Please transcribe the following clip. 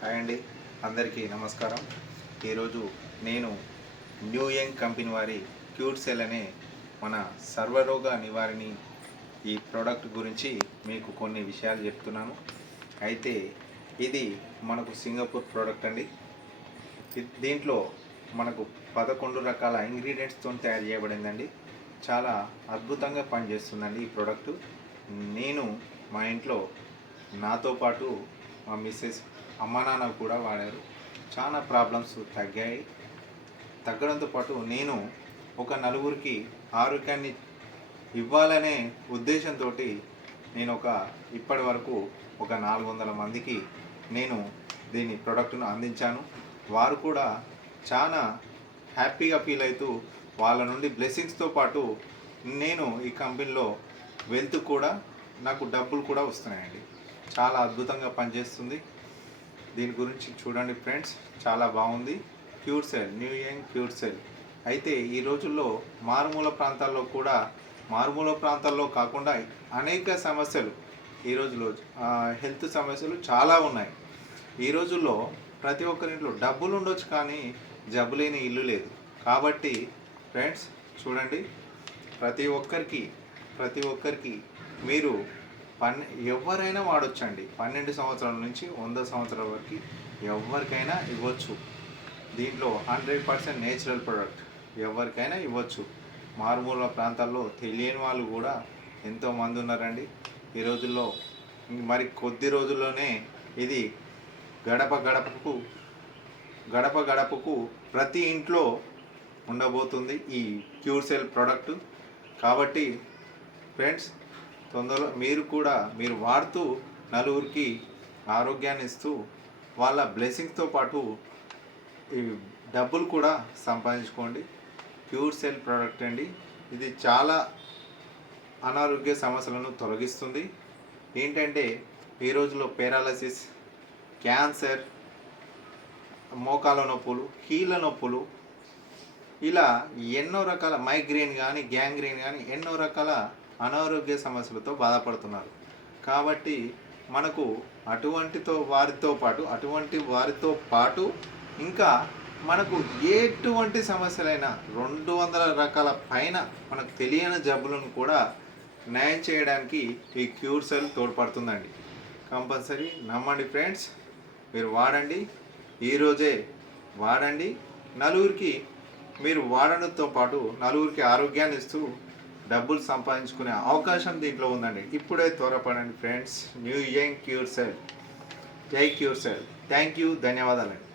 Hi అండి, అందరికీ నమస్కారం. ఈరోజు నేను న్యూ యంగ్ కంపెనీ వారి క్యూర్ సెల్ అనే మన సర్వరోగ నివారణి ఈ ప్రోడక్ట్ గురించి మీకు కొన్ని విషయాలు చెప్తున్నాను. అయితే ఇది మనకు సింగపూర్ ప్రోడక్ట్ అండి. దీంట్లో మనకు 11 రకాల ఇంగ్రీడియంట్స్తో తయారు చేయబడిందండి. చాలా అద్భుతంగా పనిచేస్తుందండి ఈ ప్రోడక్టు. నేను మా ఇంట్లో నాతో పాటు మా మిస్సెస్ అమ్మా నాన్న కూడా వాడారు. చాలా ప్రాబ్లమ్స్ తగ్గడంతో పాటు నేను ఒక నలుగురికి ఆరోగ్యాన్ని ఇవ్వాలనే ఉద్దేశంతో నేను ఇప్పటి వరకు ఒక 400 మందికి నేను దీని ప్రోడక్ట్ను అందించాను. వారు కూడా చాలా హ్యాపీగా ఫీల్ అవుతూ వాళ్ళ నుండి బ్లెస్సింగ్స్తో పాటు నేను ఈ కంపెనీలో వెల్త్ కూడా నాకు డబ్బులు కూడా వస్తున్నాయండి. చాలా అద్భుతంగా పనిచేస్తుంది. దీని గురించి చూడండి ఫ్రెండ్స్, చాలా బాగుంది. Cure cell, new young cure cell. అయితే ఈ రోజుల్లో మారుమూల ప్రాంతాల్లో కాకుండా అనేక సమస్యలు ఈ రోజులో హెల్త్ సమస్యలు చాలా ఉన్నాయి. ఈ రోజుల్లో ప్రతి ఒక్కరింట్లో డబ్బులు ఉండొచ్చు కానీ జబ్బు లేని ఇల్లు లేదు. కాబట్టి ఫ్రెండ్స్ చూడండి, ప్రతి ఒక్కరికి మీరు ఎవరైనా వాడొచ్చండి. 12 సంవత్సరాల నుంచి 100 సంవత్సరాల వరకు ఎవరికైనా ఇవ్వచ్చు. దీంట్లో 100% నేచురల్ ప్రోడక్ట్, ఎవరికైనా ఇవ్వచ్చు. మారుమూల ప్రాంతాల్లో తెలియని వాళ్ళు కూడా ఎంతోమంది ఉన్నారండి ఈ రోజుల్లో. మరి కొద్ది రోజుల్లోనే ఇది గడప గడపకు ప్రతి ఇంట్లో ఉండబోతుంది ఈ క్యూర్ సెల్ ప్రోడక్ట్. కాబట్టి ఫ్రెండ్స్, తొందరలో మీరు వాడుతూ నలుగురికి ఆరోగ్యాన్ని ఇస్తూ వాళ్ళ బ్లెస్సింగ్స్తో పాటు ఈ డబ్బులు కూడా సంపాదించుకోండి. క్యూర్ సెల్ ప్రోడక్ట్ అండి. ఇది చాలా అనారోగ్య సమస్యలను తొలగిస్తుంది. ఏంటంటే ఈ రోజుల్లో పారాలసిస్, క్యాన్సర్, మోకాల నొప్పులు, కీళ్ళ నొప్పులు, ఇలా ఎన్నో రకాల మైగ్రేన్ కానీ గ్యాంగ్రీన్ కానీ ఎన్నో రకాల అనారోగ్య సమస్యలతో బాధపడుతున్నారు. కాబట్టి మనకు అటువంటి వారితో పాటు ఇంకా మనకు ఎటువంటి సమస్యలైనా 200 రకాల పైన మనకు తెలియని జబ్బులను కూడా నయం చేయడానికి ఈ క్యూర్ సెల్ తోడ్పడుతుందండి. కంపల్సరీ నమ్మండి ఫ్రెండ్స్, మీరు వాడండి. ఈరోజే వాడండి. నలుగురికి మీరు వాడడంతో పాటు నలుగురికి ఆరోగ్యాన్ని ఇస్తూ డబ్బులు సంపాదించుకునే అవకాశం దీంట్లో ఉందండి. ఇప్పుడే త్వరపడండి friends. New young cure cell, జై క్యూర్ సెల్. థ్యాంక్ యూ, ధన్యవాదాలండి.